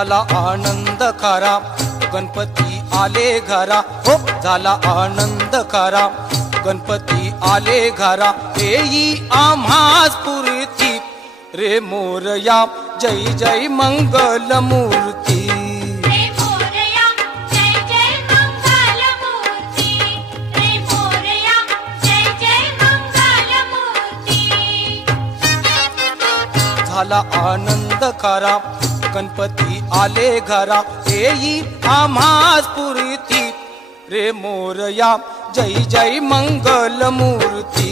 झाला आनंद खरा गणपती आले घरा, हो झाला आनंद खरा गणपती आले घरा। येई आम्हास पुरती रे मोरया, जय जय मंगल मूर्ती। झाला आनंद खरा गणपती आले घरा, येई आम्हास पुरती रे मोरया, जय जय मंगल मूर्ती।